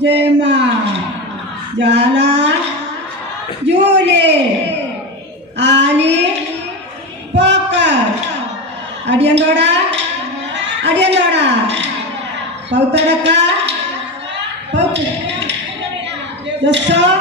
Jema. Jala Juli. Ali. Poker. Adian Dora. Adian Dora. Pautaraka Pautaraka Jossok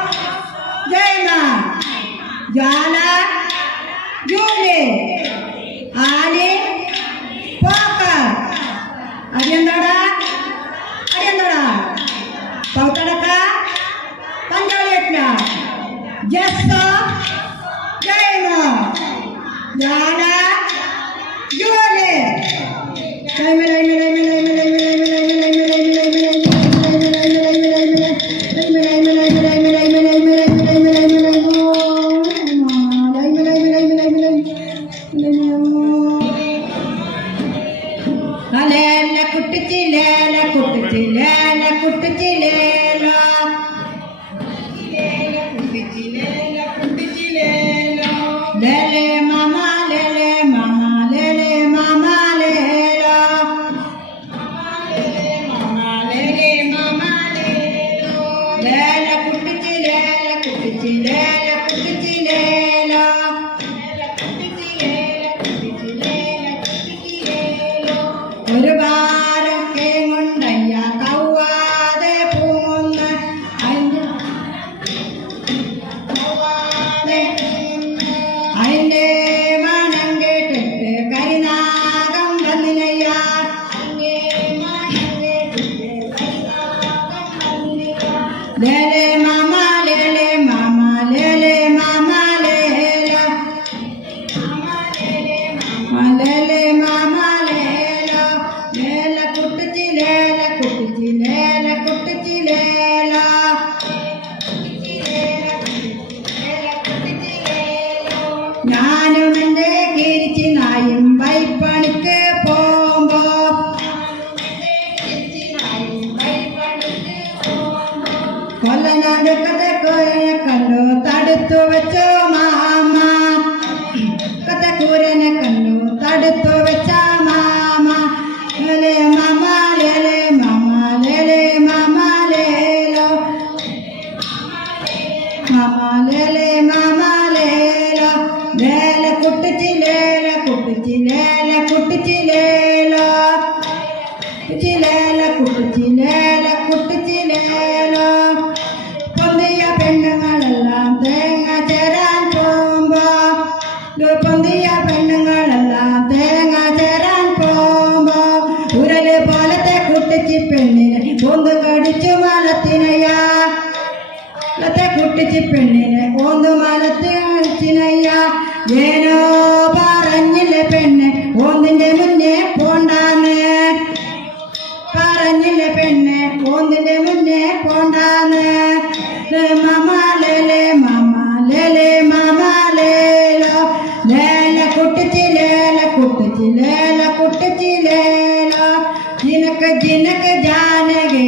ജസ്സോ ജയമ ജാല ജൂലി ലൈമ ലൈമ ലൈമ ലൈമ ലൈമ ലൈമ ലൈമ ലൈമ ലൈമ ലൈമ ലൈമ ലൈമ ലൈമ ലൈമ ലൈമ തടുത്തു വെച്ചോ മാമ. കഥക്കൂരനെ കണ്ടു പൊട്ടിച്ച് പെണ്ണിനെ ഓന്തുമലത്ത് കാണിച്ചിനയ്യ വേനോ പറഞ്ഞില്ലേ പെണ്ണ് ഒന്നിന്റെ മുന്നേ പോണ്ടാന്ന്. പറഞ്ഞില്ലേ പെണ്ണ് ഒന്നിന്റെ മുന്നേ പോണ്ടാന്ന്. മമാലേ മമാലേ മമാലേലോ ലേല കുട്ടിച്ച് ലേല കുട്ടിച്ച് ലേല കുട്ടിച്ച് ലേലോ ജിനക്ക് ജിനക്ക് ജാനകേ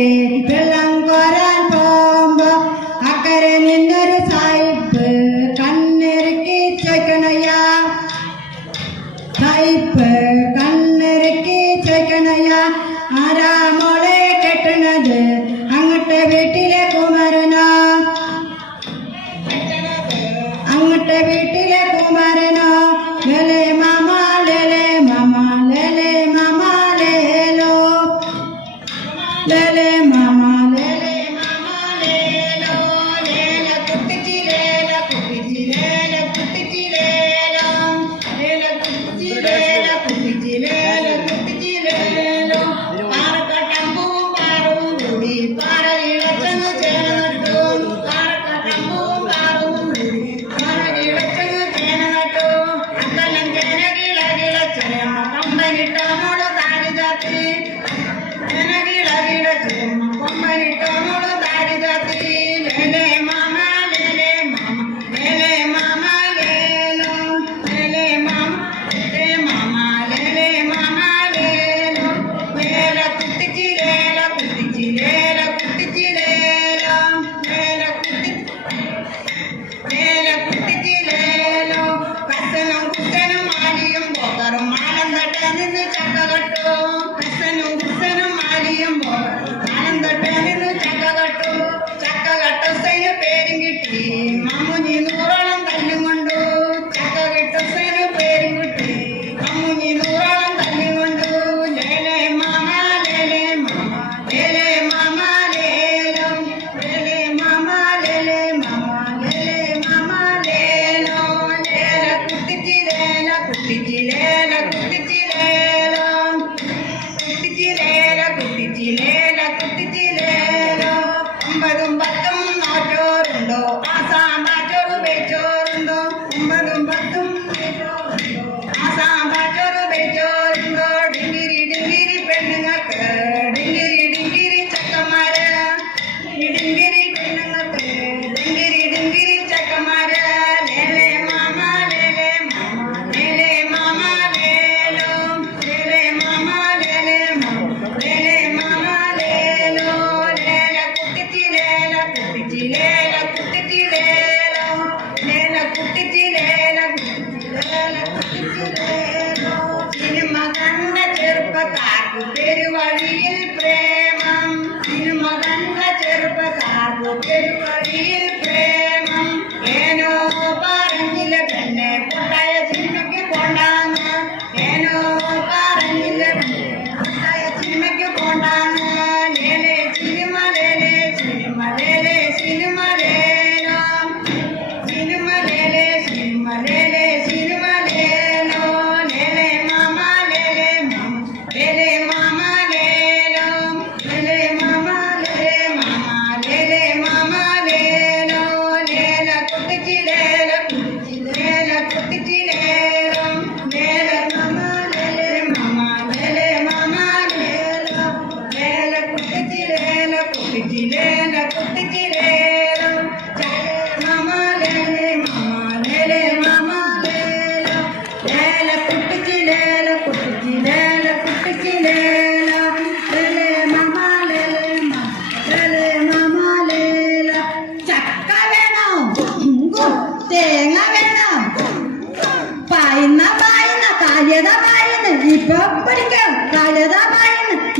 ഇപ്പൊ പഠിക്കാം. പായുന്ന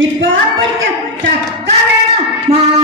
ഇപ്പൊ പഠിക്കാം. ചക്ക വേണം. മാങ്ങ